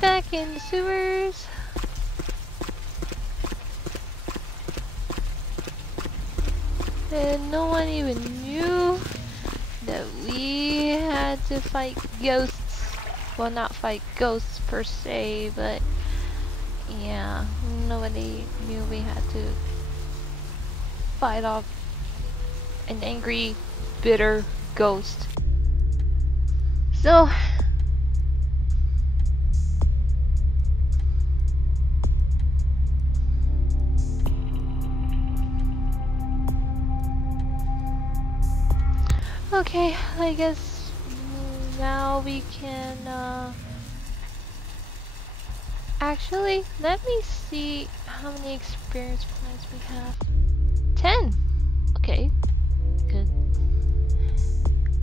back in the sewers. And no one even knew that we had to fight ghosts. Well, not fight ghosts per se, but yeah, nobody knew we had to fight off an angry, bitter ghost. So okay, I guess now we can actually, let me see how many experience points we have. 10! Okay, good.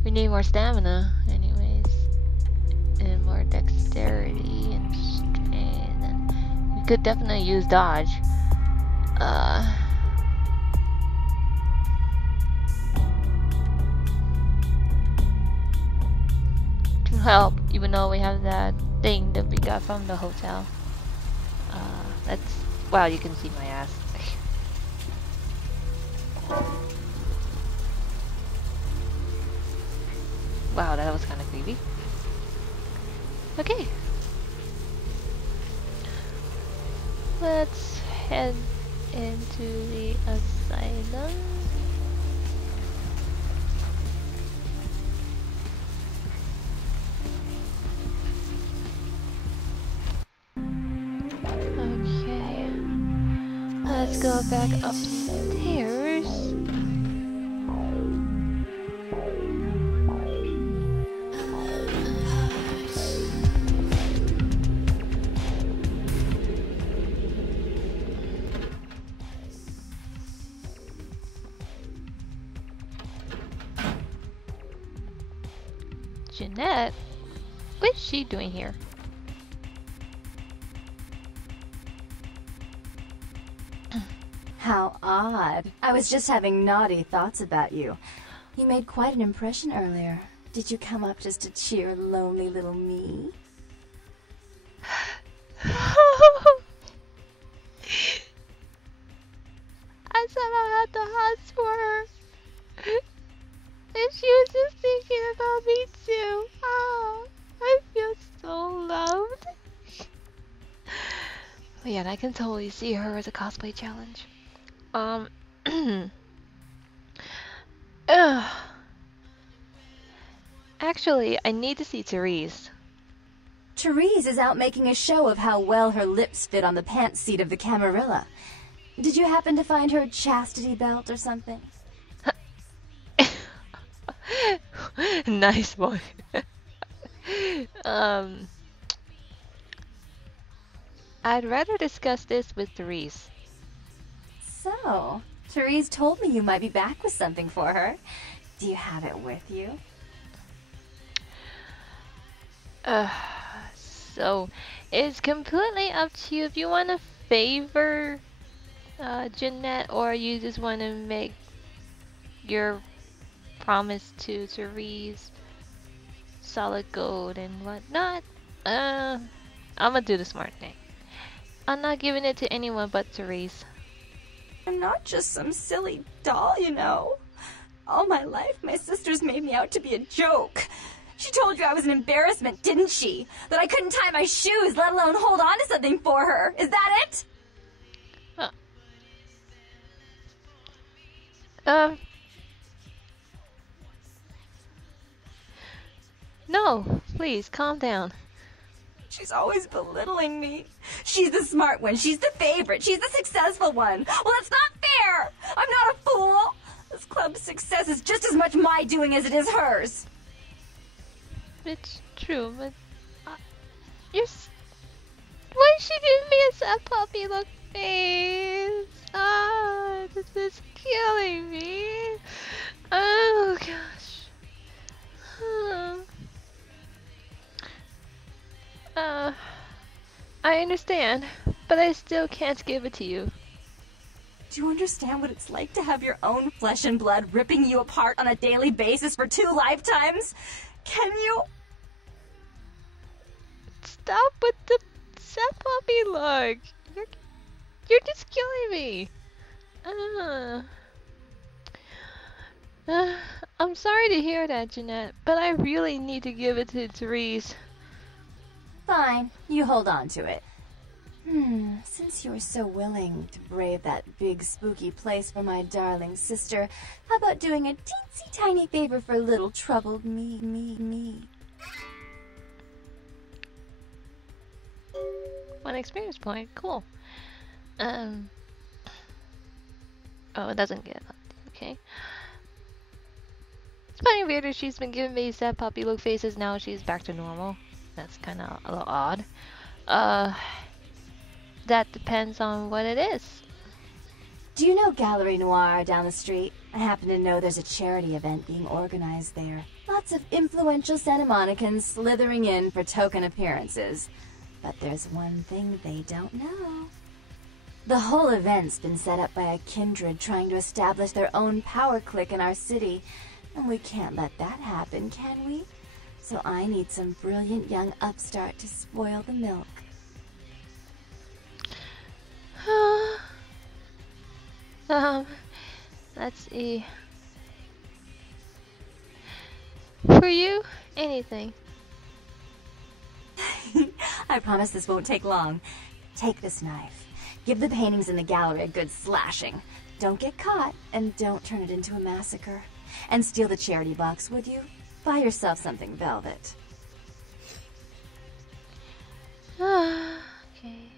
We need more stamina anyways. And more dexterity and strength. And we could definitely use dodge. To help, even though we have that thing that we got from the hotel. That's, wow, you can see my ass. Wow, that was kind of creepy. Okay. Let's head into the asylum. Okay. Let's go back upstairs. Jeanette? What's she doing here? How odd. I was just having naughty thoughts about you. You made quite an impression earlier. Did you come up just to cheer lonely little me? I said I had the hots for her. And she was just thinking about me too. Oh, I feel so loved. But yeah, I can totally see her as a cosplay challenge. Actually, I need to see Therese. Therese is out making a show of how well her lips fit on the pants seat of the Camarilla. Did you happen to find her chastity belt or something? Nice boy. I'd rather discuss this with Therese. So, Therese told me you might be back with something for her. Do you have it with you? So it's completely up to you if you want to favor Jeanette, or you just want to make your promise to Therese solid gold and whatnot. I'm gonna do the smart thing. I'm not giving it to anyone but Therese. I'm not just some silly doll, you know. All my life, my sisters made me out to be a joke. She told you I was an embarrassment, didn't she? That I couldn't tie my shoes, let alone hold on to something for her. Is that it? No, please, calm down. She's always belittling me. She's the smart one. She's the favorite. She's the successful one. Well, that's not fair. I'm not a fool. This club's success is just as much my doing as it is hers. It's true, but why is she giving me a sad puppy look face? Ah, this is killing me. Oh gosh. I understand, but I still can't give it to you. Do you understand what it's like to have your own flesh and blood ripping you apart on a daily basis for 2 lifetimes? Can you? Stop with the puppy look. You're just killing me. Uh, I'm sorry to hear that, Jeanette, but I really need to give it to Therese. Fine, you hold on to it. Since you were so willing to brave that big spooky place for my darling sister, how about doing a teensy tiny favor for little troubled me? One experience point, cool. Oh, it doesn't get okay. It's funny weird that she's been giving me sad puppy look faces, now she's back to normal. That's kinda a little odd. That depends on what it is. Do you know Gallery Noir down the street? I happen to know there's a charity event being organized there. Lots of influential Santa Monicans slithering in for token appearances. But there's one thing they don't know. The whole event's been set up by a kindred trying to establish their own power clique in our city. And we can't let that happen, can we? So I need some brilliant young upstart to spoil the milk. Let's see. For you, anything. I promise this won't take long. Take this knife. Give the paintings in the gallery a good slashing. Don't get caught, and don't turn it into a massacre. And steal the charity box, would you? Buy yourself something velvet. Okay.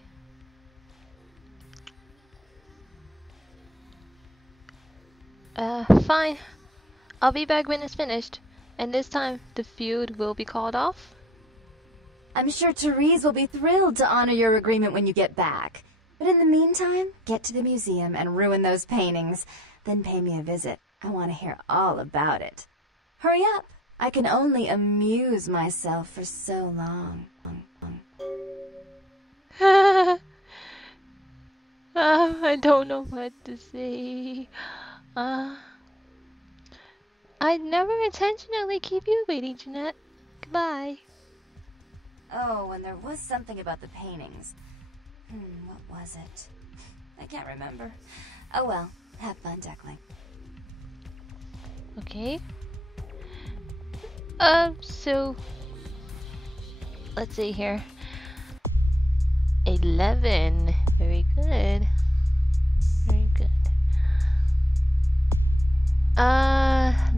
Fine. I'll be back when it's finished. And this time, the feud will be called off. I'm sure Therese will be thrilled to honor your agreement when you get back. But in the meantime, get to the museum and ruin those paintings. Then pay me a visit. I want to hear all about it. Hurry up. I can only amuse myself for so long. I don't know what to say. I'd never intentionally keep you waiting, Jeanette. Goodbye. Oh, and there was something about the paintings. What was it? I can't remember. Oh well, have fun, Duckling. Okay. So let's see here. 11. Very good. Very good.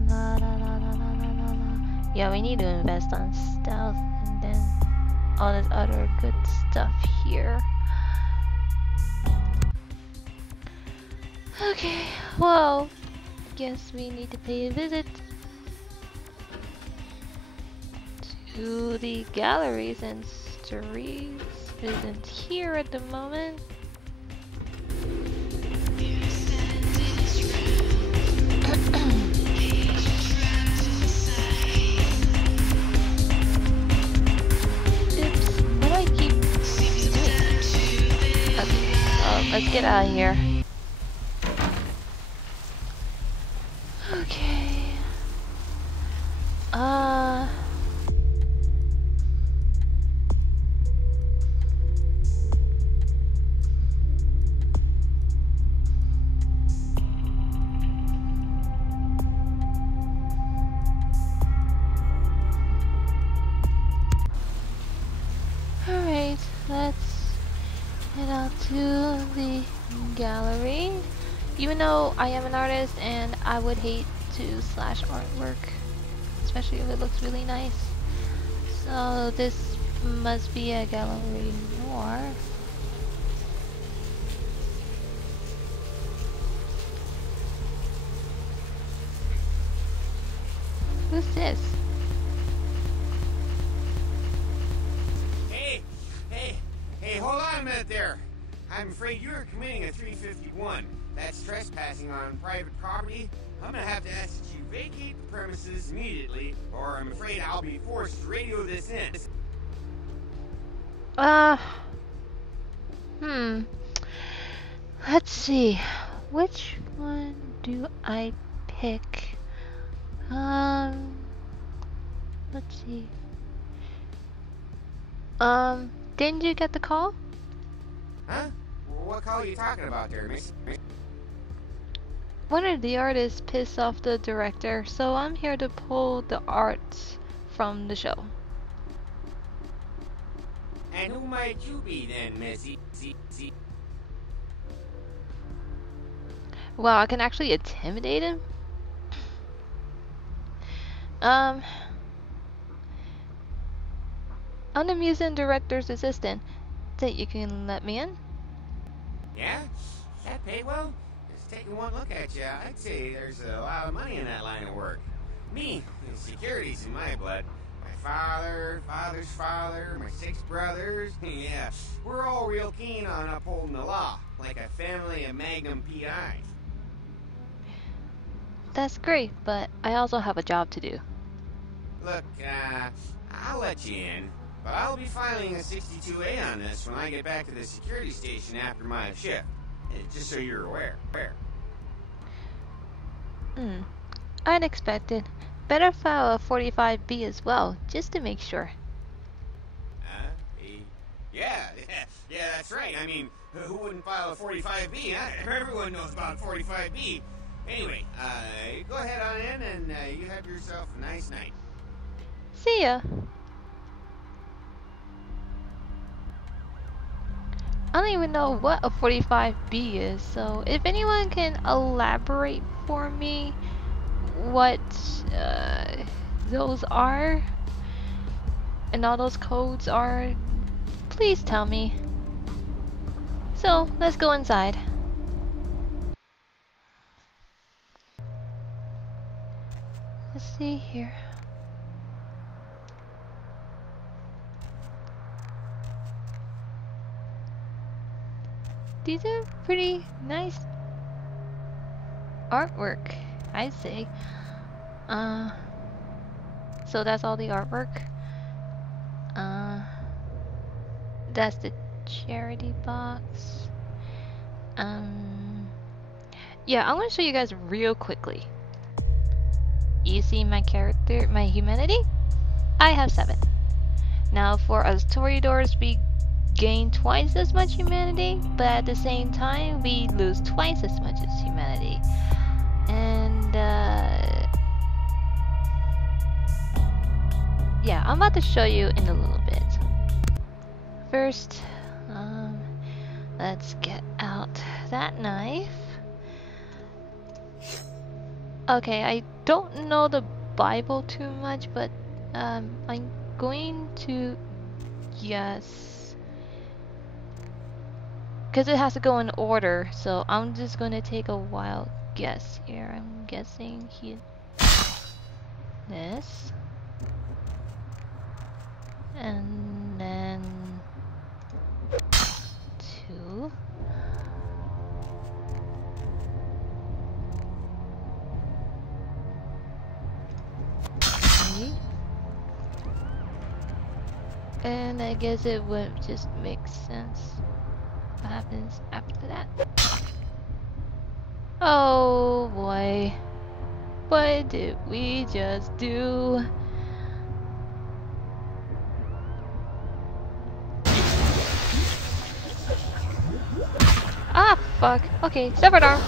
No. Yeah, we need to invest on stealth and then all this other good stuff here. Okay, well, guess we need to pay a visit to the gallery since Therese isn't here at the moment. Oops, what do I keep doing? Okay, let's get out of here. Okay. Alright, let's head out to the gallery. Even though I am an artist and I would hate to slash artwork, especially if it looks really nice. So this must be a gallery noir. Who's this? Hey, hold on a minute there. I'm afraid you're committing a 351. That's trespassing on private property. I'm gonna have to ask that you vacate the premises immediately, or I'm afraid I'll be forced to radio this in. Let's see. Which one do I pick? Let's see. Didn't you get the call? Huh? What call are you talking about there, miss? One of the artists pissed off the director, so I'm here to pull the art from the show. And who might you be then, missy? Wow, I can actually intimidate him? I'm the museum director's assistant. Think you can let me in? Yeah? That pay well? Just taking one look at you, I'd say there's a lot of money in that line of work. Me, security's in my blood. My father, father's father, my 6 brothers, yeah, we're all real keen on upholding the law, like a family of Magnum PIs. That's great, but I also have a job to do. Look, I'll let you in, but I'll be filing a 62A on this when I get back to the security station after my shift. Just so you're aware. Unexpected. Better file a 45B as well, just to make sure. Yeah, that's right. I mean, who wouldn't file a 45B, huh? Everyone knows about 45B. Anyway, go ahead on in and you have yourself a nice night. See ya. I don't even know what a 45B is, so if anyone can elaborate for me what those are and all those codes are, please tell me. So, let's go inside. Let's see here. These are pretty nice artwork, I'd say. So that's all the artwork. That's the charity box. Yeah, I'm gonna show you guys real quickly. You see my character, my humanity? I have 7. Now for us Toreadors, we gain twice as much humanity, but at the same time, we lose twice as much as humanity. And yeah, I'm about to show you in a little bit. First, let's get out that knife. Okay, I don't know the Bible too much, but I'm going to guess, because it has to go in order, so I'm just going to take a wild guess here. I'm guessing this, and then 2. And I guess it would just make sense. What happens after that? Oh boy. What did we just do? Ah, fuck. Okay, severed arm.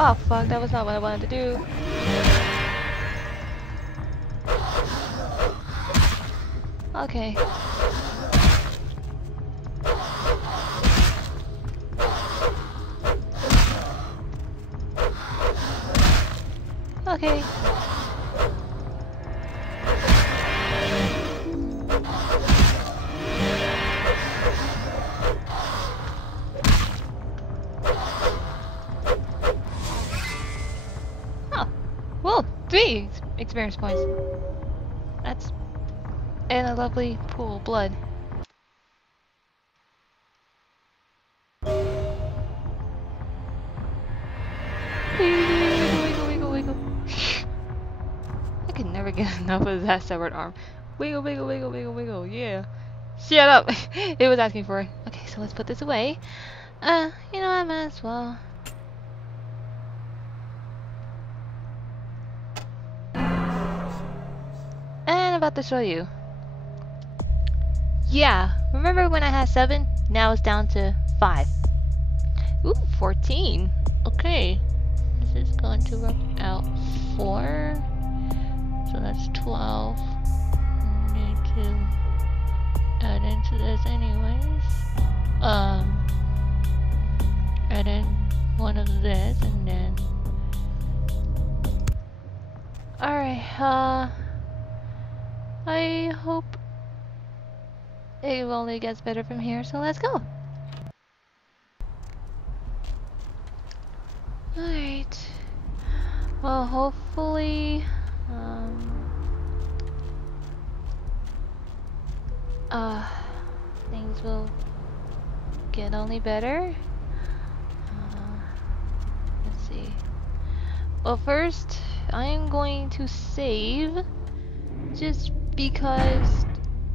Oh fuck, that was not what I wanted to do. Okay. Okay. Oh. Well, 3 experience points. That's... and a lovely pool of blood. Wiggle, wiggle. I can never get enough of that severed arm. Wiggle, wiggle, wiggle, wiggle, wiggle, yeah. Shut up! It was asking for it. Okay, so let's put this away. You know, I might as well. And I'm about to show you. Yeah, remember when I had 7? Now it's down to 5. Ooh, 14. Okay. This is going to work out 4. So that's 12. Need to add into this anyways. Add in one of this and then. Alright, I hope it only gets better from here, so let's go. Alright. Well, hopefully, things will get only better. Let's see. Well, first, I am going to save just because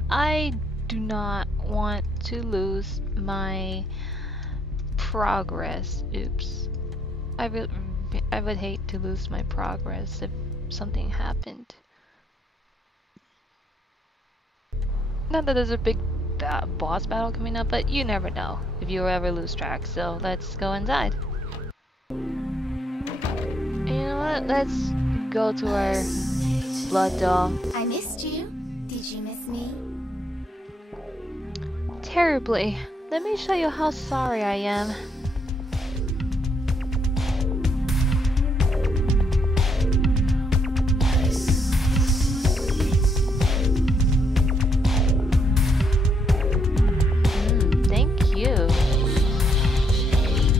I do not want to lose my progress. Oops. I would hate to lose my progress if something happened. Not that there's a big boss battle coming up, but you never know if you ever lose track. So let's go inside. And you know what? Let's go to our blood doll. I missed you. Did you miss me? Terribly. Let me show you how sorry I am. Thank you.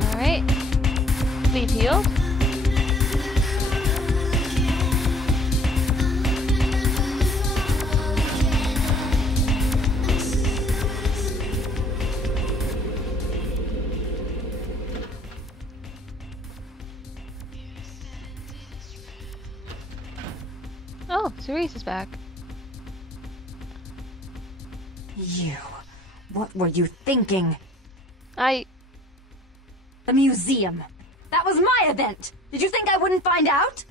Alright. Leave healed. Oh, Therese is back. You. What were you thinking? The museum. That was my event. Did you think I wouldn't find out?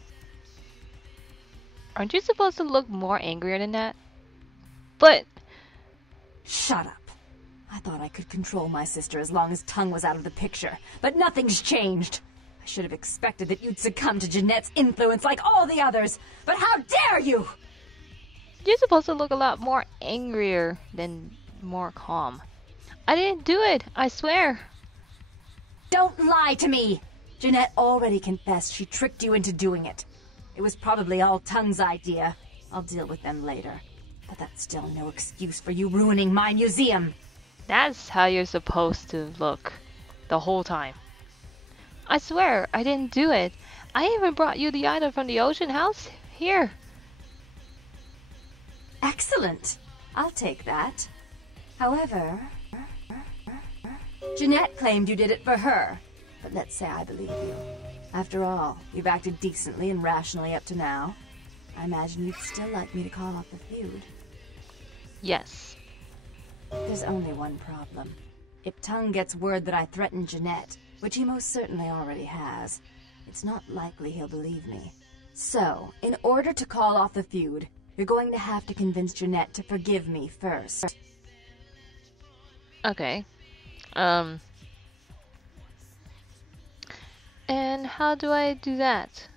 Aren't you supposed to look more angrier than that? But... Shut up. I thought I could control my sister as long as Tongue was out of the picture, but nothing's changed. I should have expected that you'd succumb to Jeanette's influence like all the others, but how dare you! You're supposed to look a lot more angrier than more calm. I didn't do it, I swear. Don't lie to me! Jeanette already confessed she tricked you into doing it. It was probably all Tongue's idea. I'll deal with them later. But that's still no excuse for you ruining my museum. That's how you're supposed to look the whole time. I swear, I didn't do it. I even brought you the item from the ocean house. Here. Excellent. I'll take that. However, Jeanette claimed you did it for her. But let's say I believe you. After all, you've acted decently and rationally up to now. I imagine you'd still like me to call off the feud. Yes. There's only one problem. If Tongue gets word that I threatened Jeanette, which he most certainly already has, it's not likely he'll believe me. So, in order to call off the feud, you're going to have to convince Jeanette to forgive me first. Okay. And how do I do that?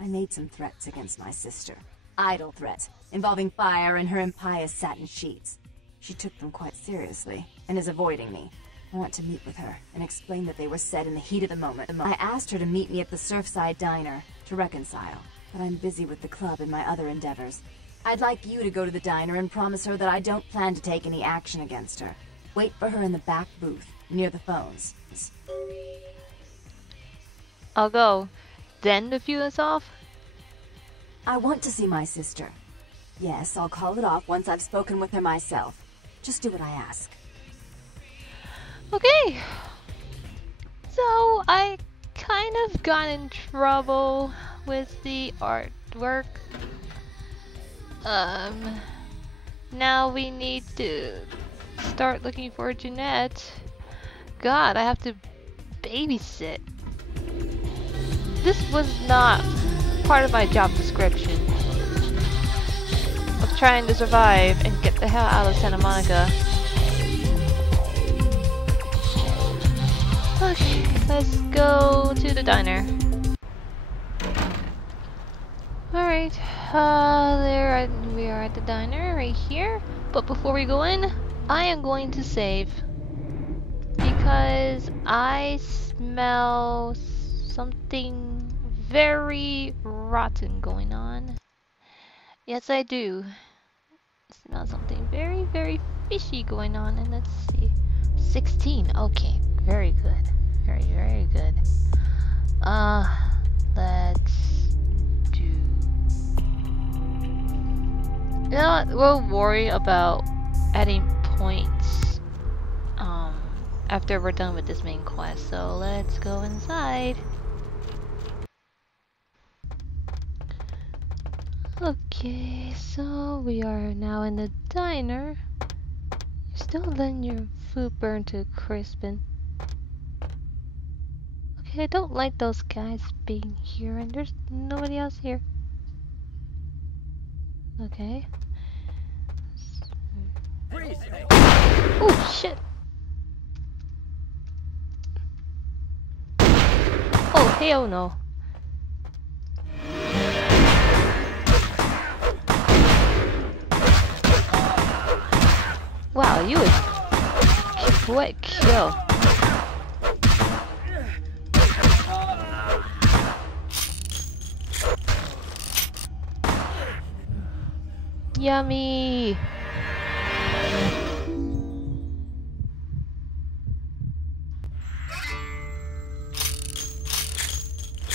I made some threats against my sister. Idle threats, involving fire and her impious satin sheets. She took them quite seriously, and is avoiding me. I want to meet with her, and explain that they were said in the heat of the moment. I asked her to meet me at the Surfside Diner, to reconcile, but I'm busy with the club and my other endeavors. I'd like you to go to the diner and promise her that I don't plan to take any action against her. Wait for her in the back booth, near the phones. I'll go. Then the feud is off? I want to see my sister. Yes, I'll call it off once I've spoken with her myself. Just do what I ask. Okay. So, I kind of got in trouble with the artwork. Now we need to start looking for Jeanette. God, I have to babysit. This was not part of my job description. Of trying to survive and get the hell out of Santa Monica. Okay, let's go to the diner. Alright, we are at the diner right here. But before we go in, I am going to save. Because I smell something very rotten going on. Yes, I do. Smell something very, very fishy going on. And let's see. 16. Okay. Very good. Very, very good. Let's do... You know what? We'll worry about adding points after we're done with this main quest. So let's go inside. Okay, so we are now in the diner. You're still letting your food burn to a crisp and... Okay, I don't like those guys being here and there's nobody else here. Okay. Oh shit! Oh hell no! Wow, you was quick kill. Yummy.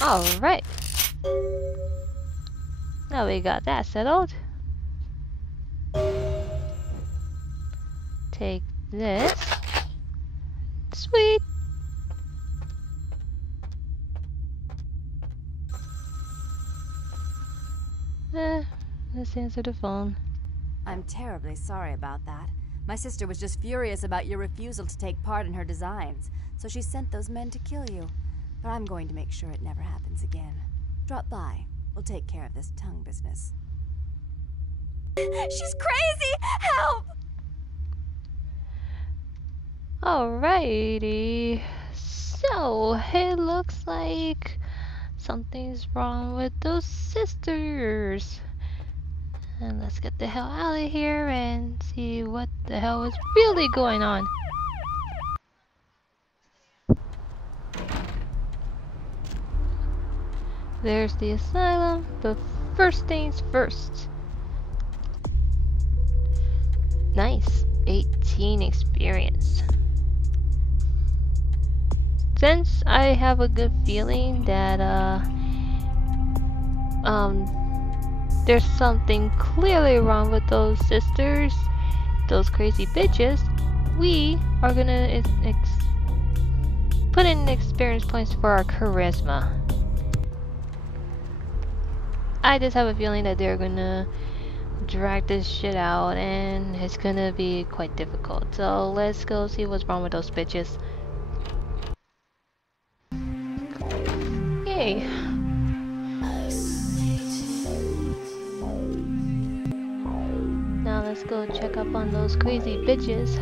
All right. Now we got that settled. Take this. Sweet. Let's answer the phone. I'm terribly sorry about that. My sister was just furious about your refusal to take part in her designs, so she sent those men to kill you. But I'm going to make sure it never happens again. Drop by. We'll take care of this tongue business. She's crazy! Help! Alrighty. So, it looks like something's wrong with those sisters. And let's get the hell out of here and see what the hell is really going on. There's the asylum, but first things first. Nice, 18 experience. Since I have a good feeling that there's something clearly wrong with those sisters, those crazy bitches, we are gonna put in experience points for our charisma. I just have a feeling that they're gonna drag this shit out and it's gonna be quite difficult. So let's go see what's wrong with those bitches. Yay! Now let's go check up on those crazy bitches.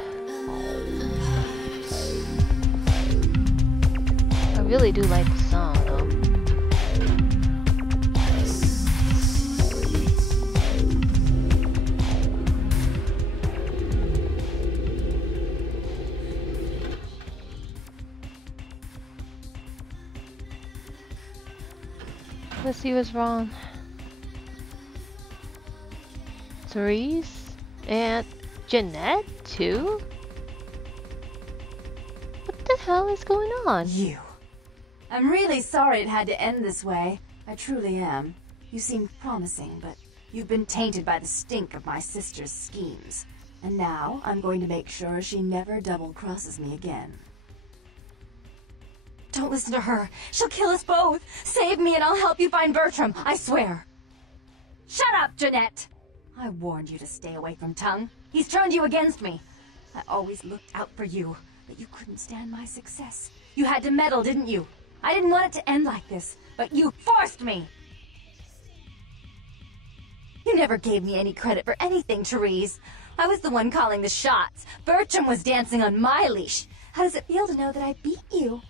I really do like the song though. Let's see what's wrong. Therese and Jeanette too? What the hell is going on? You. I'm really sorry it had to end this way. I truly am. You seemed promising, but you've been tainted by the stink of my sister's schemes. And now I'm going to make sure she never double-crosses me again. Don't listen to her. She'll kill us both. Save me and I'll help you find Bertram, I swear. Shut up, Jeanette. I warned you to stay away from Tongue. He's turned you against me. I always looked out for you, but you couldn't stand my success. You had to meddle, didn't you? I didn't want it to end like this, but you forced me. You never gave me any credit for anything, Therese. I was the one calling the shots. Bertram was dancing on my leash. How does it feel to know that I beat you?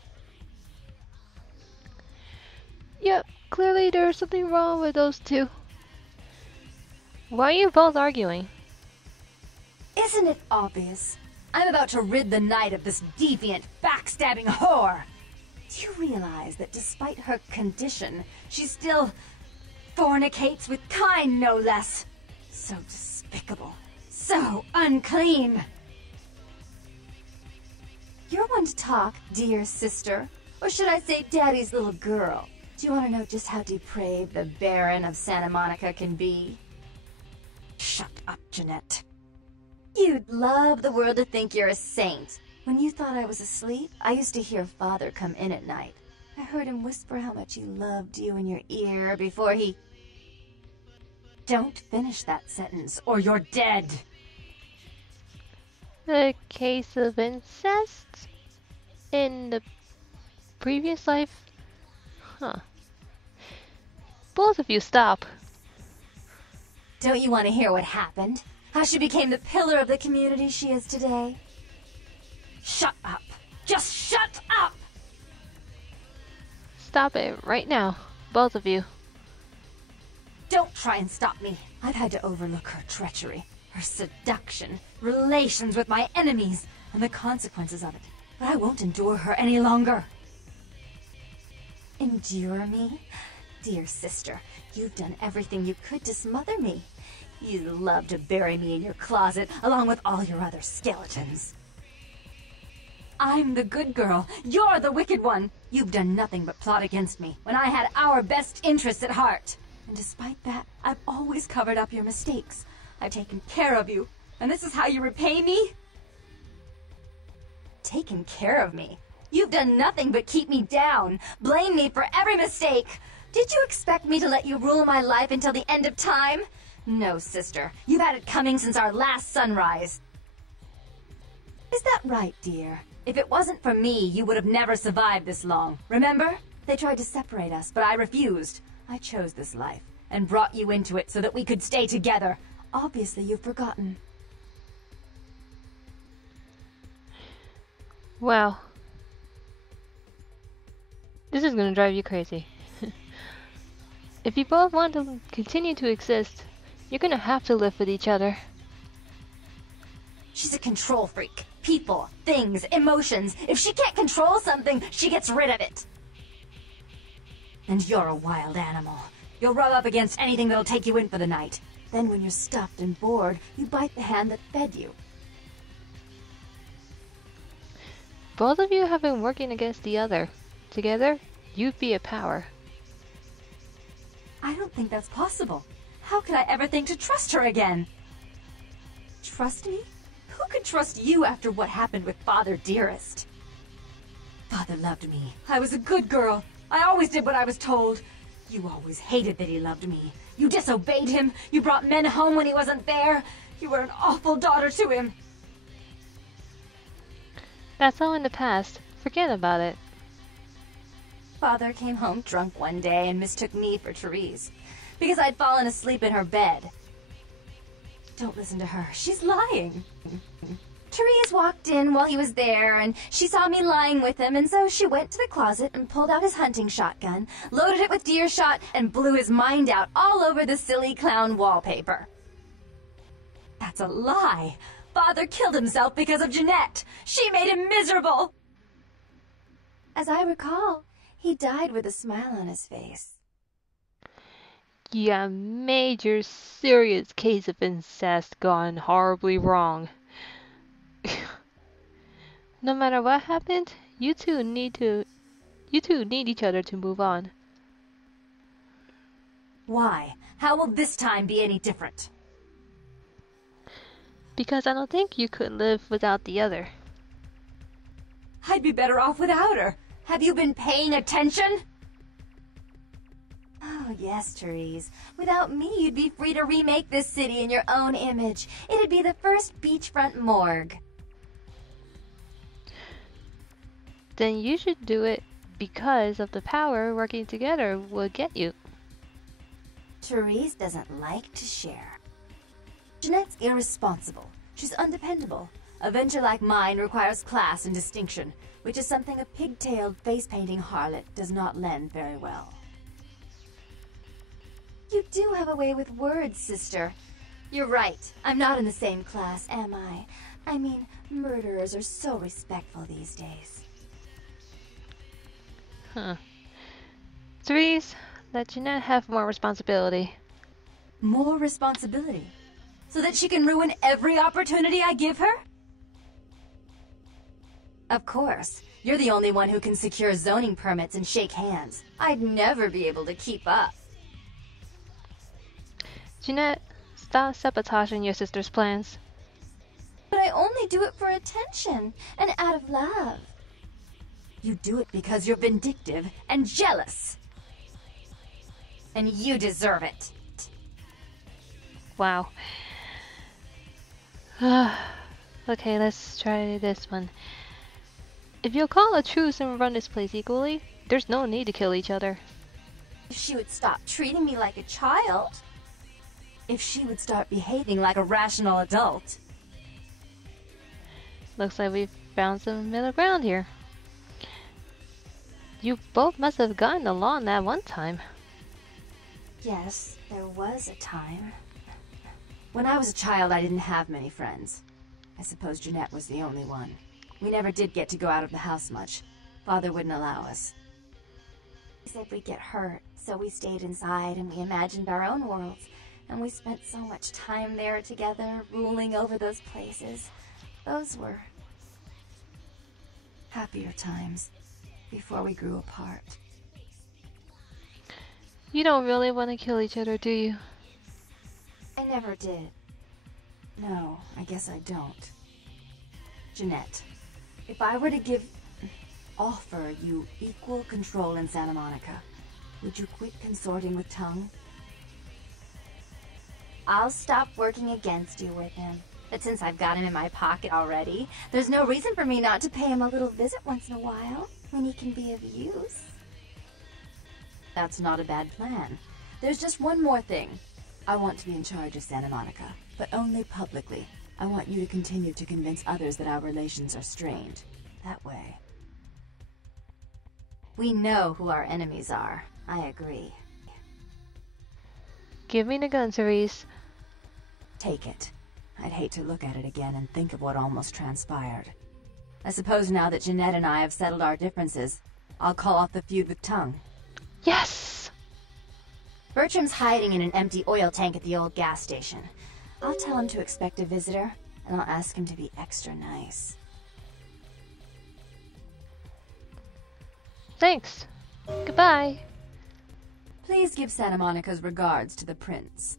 Yep, clearly there's something wrong with those two. Why are you both arguing? Isn't it obvious? I'm about to rid the night of this deviant, backstabbing whore. Do you realize that despite her condition, she still fornicates with kind, no less? So despicable. So unclean. You're one to talk, dear sister. Or should I say daddy's little girl? Do you want to know just how depraved the Baron of Santa Monica can be? Shut up, Jeanette. You'd love the world to think you're a saint. When you thought I was asleep, I used to hear Father come in at night. I heard him whisper how much he loved you in your ear before he... Don't finish that sentence, or you're dead. A case of incest? In the previous life? Huh. Both of you stop. Don't you want to hear what happened? How she became the pillar of the community she is today? Shut up. Just shut up! Stop it right now, both of you. Don't try and stop me. I've had to overlook her treachery, her seduction, relations with my enemies, and the consequences of it. But I won't endure her any longer. Endure me? Dear sister, you've done everything you could to smother me. You love to bury me in your closet, along with all your other skeletons. I'm the good girl. You're the wicked one. You've done nothing but plot against me, when I had our best interests at heart. And despite that, I've always covered up your mistakes. I've taken care of you, and this is how you repay me? Taken care of me? You've done nothing but keep me down, blame me for every mistake. Did you expect me to let you rule my life until the end of time? No, sister. You've had it coming since our last sunrise. Is that right, dear? If it wasn't for me, you would have never survived this long. Remember? They tried to separate us, but I refused. I chose this life, and brought you into it so that we could stay together. Obviously, you've forgotten. Wow. This is gonna drive you crazy. If you both want to continue to exist, you're gonna have to live with each other. She's a control freak. People, things, emotions. If she can't control something, she gets rid of it. And you're a wild animal. You'll rub up against anything that'll take you in for the night. Then when you're stuffed and bored, you bite the hand that fed you. Both of you have been working against the other. Together, you'd be a power. I don't think that's possible. How could I ever think to trust her again? Trust me? Who could trust you after what happened with Father, dearest? Father loved me. I was a good girl. I always did what I was told. You always hated that he loved me. You disobeyed him. You brought men home when he wasn't there. You were an awful daughter to him. That's all in the past. Forget about it. Father came home drunk one day and mistook me for Therese, because I'd fallen asleep in her bed. Don't listen to her. She's lying. Therese walked in while he was there, and she saw me lying with him, and so she went to the closet and pulled out his hunting shotgun, loaded it with deer shot, and blew his mind out all over the silly clown wallpaper. That's a lie. Father killed himself because of Jeanette. She made him miserable. As I recall, he died with a smile on his face. Yeah, major serious case of incest gone horribly wrong. No matter what happened, you two need each other to move on. Why? How will this time be any different? Because I don't think you could live without the other. I'd be better off without her. Have you been paying attention? Oh, yes, Therese. Without me, you'd be free to remake this city in your own image. It'd be the first beachfront morgue. Then you should do it because of the power working together will get you. Therese doesn't like to share. Jeanette's irresponsible. She's undependable. A venture like mine requires class and distinction, which is something a pigtailed, face-painting harlot does not lend very well. You do have a way with words, sister. You're right. I'm not in the same class, am I? I mean, murderers are so respectful these days. Huh. Therese, let Jeanette have more responsibility. More responsibility? So that she can ruin every opportunity I give her? Of course. You're the only one who can secure zoning permits and shake hands. I'd never be able to keep up. Jeanette, stop sabotaging your sister's plans. But I only do it for attention and out of love. You do it because you're vindictive and jealous. And you deserve it. Wow. Okay, let's try this one. If you'll call a truce and run this place equally, there's no need to kill each other. If she would stop treating me like a child. If she would start behaving like a rational adult. Looks like we've found some middle ground here. You both must have gotten along that one time. Yes, there was a time. When I was a child, I didn't have many friends. I suppose Jeanette was the only one. We never did get to go out of the house much. Father wouldn't allow us. He said we'd get hurt, so we stayed inside and we imagined our own worlds. And we spent so much time there together, ruling over those places. Those were happier times, before we grew apart. You don't really want to kill each other, do you? I never did. No, I guess I don't. Jeanette, if I were to offer you equal control in Santa Monica, would you quit consorting with Tongue? I'll stop working against you with him. But since I've got him in my pocket already, there's no reason for me not to pay him a little visit once in a while, when he can be of use. That's not a bad plan. There's just one more thing. I want to be in charge of Santa Monica, but only publicly. I want you to continue to convince others that our relations are strained. That way. We know who our enemies are. I agree. Give me the gun, Therese. Take it. I'd hate to look at it again and think of what almost transpired. I suppose now that Jeanette and I have settled our differences, I'll call off the feud with Tongue. Yes! Bertram's hiding in an empty oil tank at the old gas station. I'll tell him to expect a visitor, and I'll ask him to be extra nice. Thanks. Goodbye. Please give Santa Monica's regards to the prince.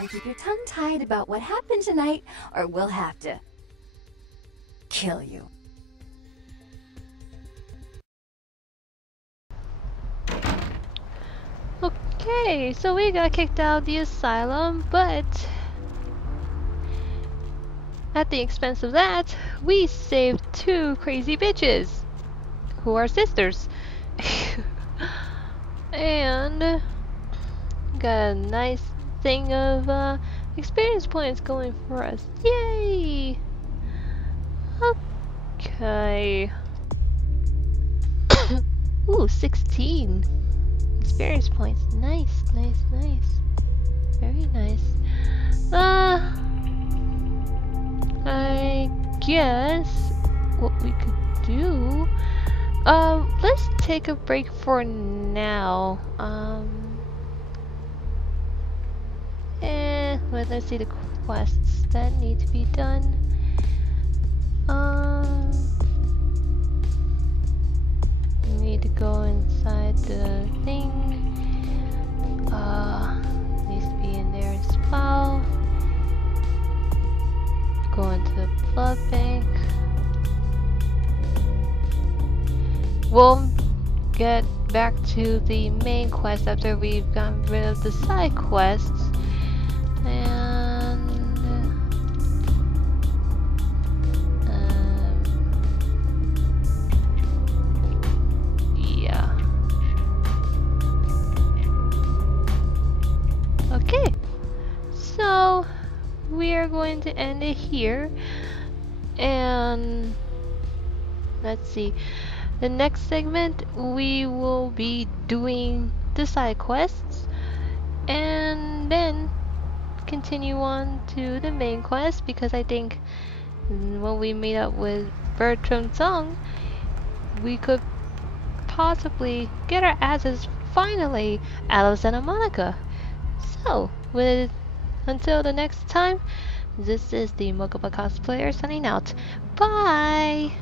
And keep your tongue tied about what happened tonight, or we'll have to kill you. Okay, so we got kicked out of the asylum, but at the expense of that, we saved two crazy bitches who are sisters. And got a nice thing of experience points going for us. Yay! Okay. Ooh, 16 experience points. Nice, nice, nice. Very nice. I guess what we could do, let's take a break for now. But let's see the quests that need to be done. We need to go inside the thing. Needs to be in there as well. Go into the blood bank. We'll get back to the main quest after we've gotten rid of the side quests. And yeah. we are going to end it here. And let's see. The next segment, we will be doing the side quests. And then continue on to the main quest, because I think when we meet up with Bertram Song, we could possibly get our asses finally out of Santa Monica. So, until the next time, this is the TheMokubaCosplayer signing out. Bye!